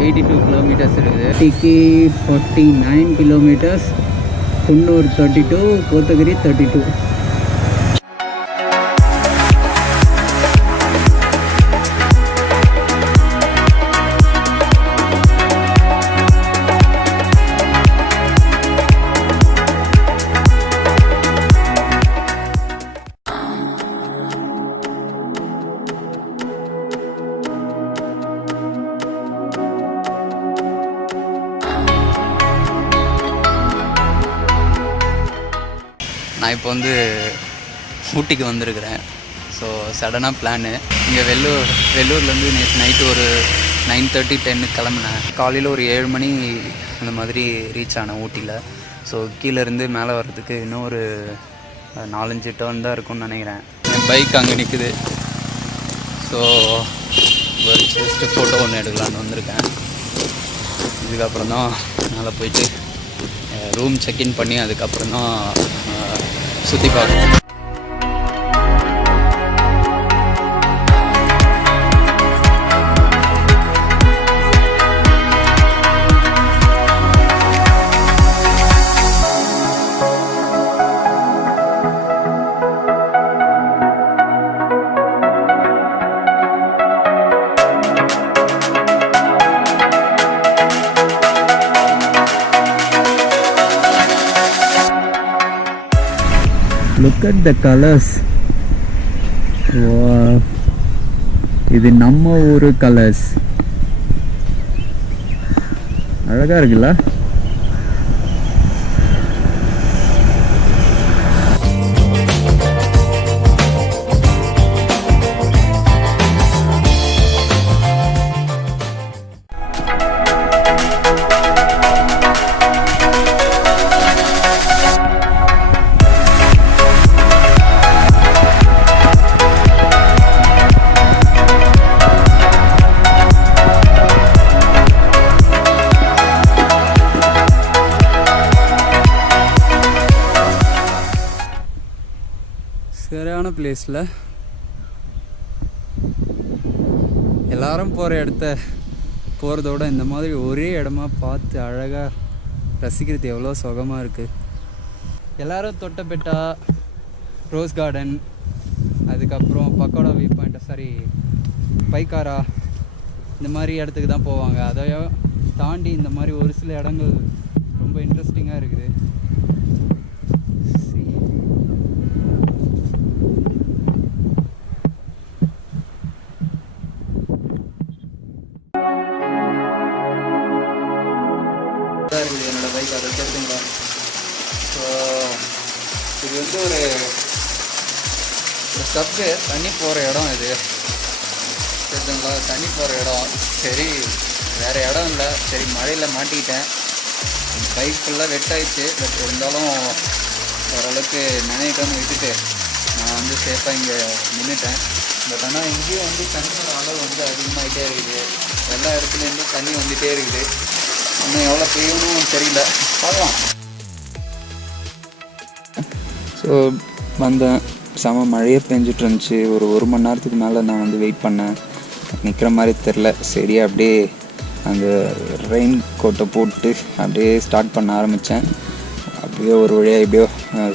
82 kilometers இருக்குது. ஊட்டிக்கு 49 kilometers, Coonoor 32, Kotagiri 32. நான் இப்போ வந்து ஊட்டிக்கு வந்திருக்கிறேன். ஸோ சடனாக பிளானு. இங்கே வெள்ளூர்லேருந்து நேற்று நைட்டு ஒரு 9:30 10 கிளம்புனேன். காலையில் ஒரு 7 மணி அந்த மாதிரி ரீச் ஆனேன் ஊட்டியில். ஸோ கீழேருந்து மேலே வர்றதுக்கு இன்னும் ஒரு 4-5 டர்ன் தான் இருக்கும்னு நினைக்கிறேன். என் பைக் அங்கே நிற்குது. ஸோ ஒரு ஜஸ்ட்டு ஃபோட்டோ ஒன்று எடுக்கலான்னு வந்திருக்கேன். இதுக்கப்புறம் தான் மேலே போயிட்டு ரூம் செக்இன் பண்ணி அதுக்கப்புறம் தான் சுற்றி பார்க்கணும். Look at the colors. Wow. இது நம்ம ஊர் கலர்ஸ். அழகா இருக்குல்ல? சரியான பிளேஸில் எல்லாரும் போகிற இடத்த போகிறதோட இந்த மாதிரி ஒரே இடமா பார்த்து அழகாக ரசிக்கிறது எவ்வளோ சுகமாக இருக்குது. எல்லோரும் தொட்டபெட்டா, ரோஸ் கார்டன், அதுக்கப்புறம் பக்கோடா வியூ பாயிண்ட், பைக்காரா, இந்த மாதிரி இடத்துக்கு தான் போவாங்க. அதையும் தாண்டி இந்த மாதிரி ஒரு சில இடங்கள் ரொம்ப இன்ட்ரெஸ்டிங்காக இருக்குது. என்னோட பைக் அதை தெரிஞ்சுங்களா. ஸோ இது வந்து ஒரு சப்வே தண்ணி போகிற இடம். இது தெரிஞ்சுங்களா, தண்ணி போகிற இடம். சரி, வேறு இடம் இல்லை. சரி, மழையில் மாட்டிக்கிட்டேன். பைக் ஃபுல்லாக வெட் ஆயிடுச்சு. பட் இருந்தாலும் ஓரளவுக்கு நினைக்கிட்டோன்னு விட்டுட்டு நான் வந்து சேஃபாக இங்கே நின்றுட்டேன். பட் ஆனால் இங்கேயும் வந்து தண்ணியோட அளவு வந்து அதிகமாகிட்டே இருக்குது. எல்லா இடத்துலேருந்தும் தண்ணி வந்துகிட்டே இருக்குது. இன்னும் எவ்வளோ பெய்யணும் தெரியல, பார்க்கலாம். ஸோ வந்தேன். செம மழையே பெஞ்சிட்டு இருந்துச்சு. ஒரு மணி நேரத்துக்கு மேலே நான் வந்து வெயிட் பண்ணேன். நிற்கிற மாதிரி தெரில. சரி, அப்படியே அந்த ரெயின் கோட்டை போட்டு அப்படியே ஸ்டார்ட் பண்ண ஆரம்பித்தேன். அப்படியே ஒரு வழியாக எப்படியோ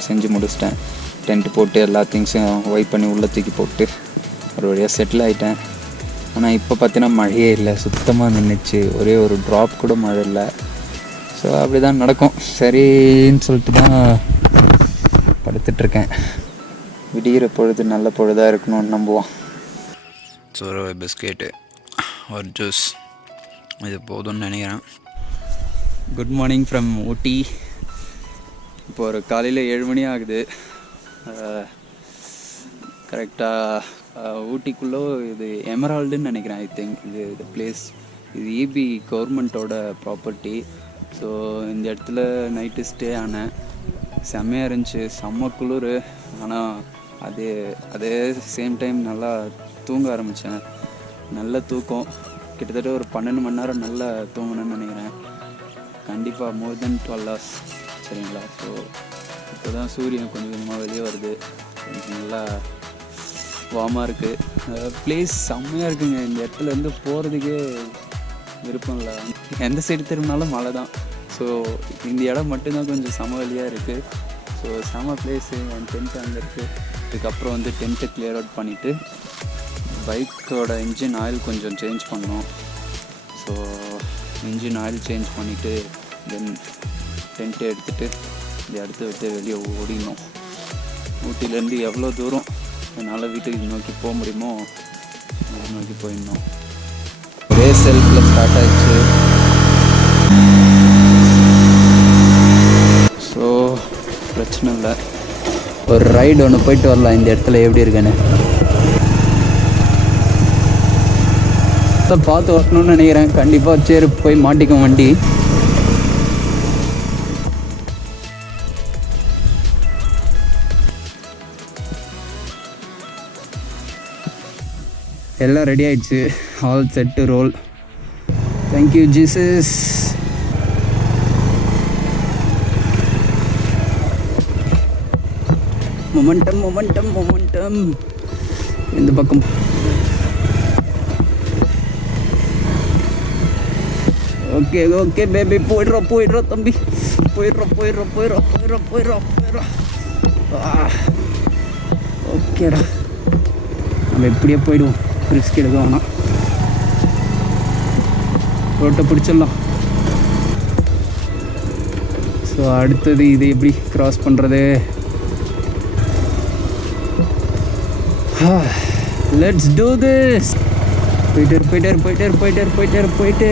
செஞ்சு முடிச்சிட்டேன். டென்ட்டு போட்டு எல்லா திங்ஸும் வைப் பண்ணி உள்ளே தூக்கி போட்டு ஒரு வழியாக செட்டில் ஆகிட்டேன். ஆனால் இப்போ பார்த்தீங்கன்னா மழையே இல்லை, சுத்தமாக நின்றுச்சு. ஒரே ஒரு ட்ராப் கூட மழை இல்லை. ஸோ அப்படி தான் நடக்கும். சரின்னு சொல்லிட்டு தான் படுத்துட்ருக்கேன். விடிகிற பொழுது நல்ல பொழுதாக இருக்கணும்னு நம்புவோம். ஸோ ஒரு பிஸ்கெட்டு, ஒரு ஜூஸ், இது போதும்னு நினைக்கிறேன். குட் மார்னிங் ஃப்ரம் ஊட்டி. இப்போ ஒரு காலையில் 7 மணி ஆகுது. கரெக்டாக ஊட்டிக்குள்ளே இது எமரால்டுன்னு நினைக்கிறேன். ஐ திங்க் இது பிளேஸ். இது EB கவர்மெண்ட்டோட ப்ராப்பர்ட்டி. ஸோ இந்த இடத்துல நைட்டு ஸ்டே ஆனேன். செம்மையாக இருந்துச்சு, செம்ம குளிர். ஆனால் அதே சேம் டைம் நல்லா தூங்க ஆரம்பித்தேன். நல்ல தூக்கம். கிட்டத்தட்ட ஒரு 12 மணி நேரம் நல்லா தூங்கணும்னு நினைக்கிறேன். கண்டிப்பாக மோர் தென் 12 hours. சரிங்களா. ஸோ இப்போ தான் சூரியன் கொஞ்சம் கொஞ்சமாக வெளியே வருது. நல்லா வார்மாக இருக்குது. ப்ளேஸ் செம்மையாக இருக்குங்க. இந்த இடத்துலேருந்து போகிறதுக்கே விருப்பம் இல்லை. எந்த சைடு திரும்பினாலும் மழை தான். ஸோ இந்த இடம் மட்டும்தான் கொஞ்சம் சமவெளியாக இருக்குது. ஸோ செம பிளேஸு. என் டென்ட் அங்கே இருக்குது. இதுக்கப்புறம் வந்து டென்ட்டை கிளியர் அவுட் பண்ணிவிட்டு பைக்கோட இன்ஜின் ஆயில் கொஞ்சம் சேஞ்ச் பண்ணோம். ஸோ இன்ஜின் ஆயில் சேஞ்ச் பண்ணிவிட்டு தென் டென்ட்டை எடுத்துகிட்டு இந்த இடத்த விட்டு வெளியே ஓடினோம். ஊட்டிலேருந்து எவ்வளோ தூரம் என்னால் வீட்டுக்கு நோக்கி போக முடியுமோ அதை நோக்கி போயிடணும். ஒரே செல்ஃபில் ஸ்டார்ட் ஆகிடுச்சு. ஸோ பிரச்சனை இல்லை. ஒரு ரைடு ஒன்று போயிட்டு வரலாம் இந்த இடத்துல எப்படி இருக்குன்னு. பார்த்து ஓட்டணும்னு நினைக்கிறேன். கண்டிப்பாக சரி போய் மாட்டிக்கும் வண்டி. எல்லாம் ரெடி ஆயிடுச்சு. All set to role. Thank you Jesus. Momentum momentum momentum. இந்த பக்கம் ஓகே ஓகே பேபி. போயிடுறோம் போயிடுறோம் தம்பி. போயிடுறோம் போயிடுறோம் போயிடுறோம் போயிடுறோம் போயிடுறோம் போயிடுறோம். ஓகேடா, நம்ம எப்படியே போயிடுவோம். ரிஸ்க் எடுக்க வேணாம். ரோட்டை பிடிச்சிடலாம். ஸோ அடுத்தது இது எப்படி க்ராஸ் பண்ணுறது? Let's do this. போயிட்டே போயிட்டே போயிட்டே போயிட்டே போயிட்டே போயிட்டே.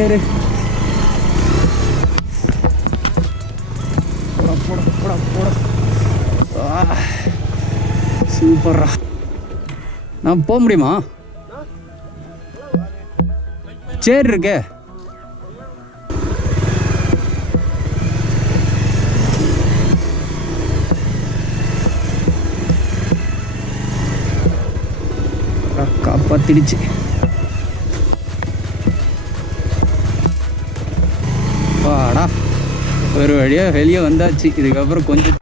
போட போட போட. சூப்பரா. நான் போக முடியுமா? சேர் இருக்கே. காப்பாத்திடுச்சு. வாடா, ஒரு வழியா வெளியே வந்தாச்சு. இதுக்கப்புறம் கொஞ்சம்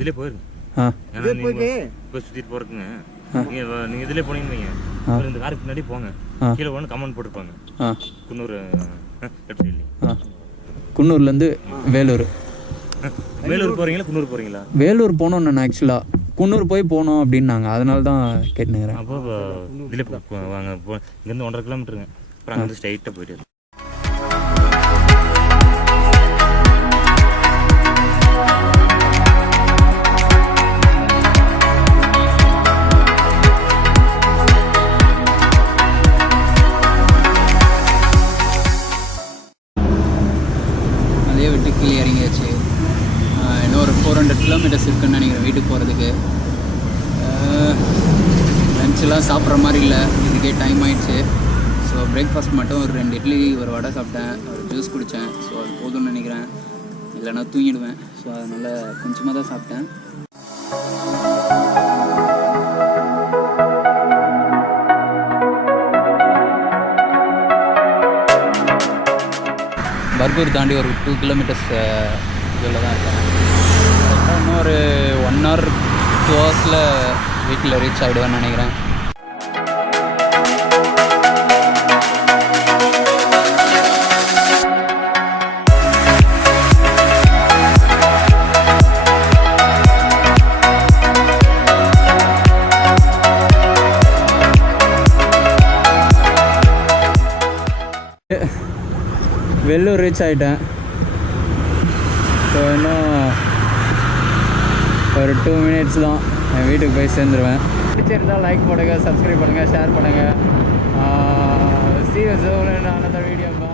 இதிலே போயிருங்க. இப்போ சுற்றிட்டு போகிறதுங்க. நீங்கள் இதிலே போனீங்கன்னு இந்த காருக்கு பின்னாடி போங்க. கீழே போன கமெண்ட் போட்டிருப்பாங்க. குன்னூர் லெஃப்ட் சைட்லேயே. குன்னூர்லேருந்து வேலூர். வேலூர் போகிறீங்களா குன்னூர் போகிறீங்களா? வேலூர் போனோம். நான் ஆக்சுவலாக குன்னூர் போய் போனோம் அப்படின்னாங்க. அதனால தான் கேட்டுனுக்கிறேன். அப்போ இதிலே வாங்க. இங்கேருந்து 1.5 கிலோமீட்டருங்க. அப்புறம் அங்கேருந்து ஸ்ட்ரைட்டாக போயிட்டு விட்டு கீழே இறங்கியாச்சு. இன்னும் ஒரு 400 கிலோமீட்டர்ஸ் இருக்குன்னு நினைக்கிறேன் வீட்டுக்கு போகிறதுக்கு. லஞ்செலாம் சாப்பிட்ற மாதிரி இல்லை. இதுக்கே டைம் ஆகிடுச்சு. ஸோ பிரேக்ஃபாஸ்ட் மட்டும் ஒரு 2 இட்லி ஒரு வடை சாப்பிட்டேன், ஒரு ஜூஸ் குடித்தேன். ஸோ அது போதும்னு நினைக்கிறேன். இல்லைன்னா தூங்கிடுவேன். ஸோ அதனால் கொஞ்சமாக தான் சாப்பிட்டேன். பர்கூர் தாண்டி ஒரு 2 கிலோமீட்டர்ஸ் இதில் தான் இருக்கேன். இன்னும் ஒரு 1 hour 2 hours வீட்டில் ரீச் ஆகிடுவேன்னு நினைக்கிறேன். வெள்ளூர் ரீச் ஆகிட்டேன். ஸோ இன்னும் ஒரு 2 minutes தான் என் வீட்டுக்கு போய் சேர்ந்துருவேன். பிடிச்சிருந்தால் லைக் பண்ணுங்கள், சப்ஸ்கிரைப் பண்ணுங்கள், ஷேர் பண்ணுங்கள். See you soon in another video.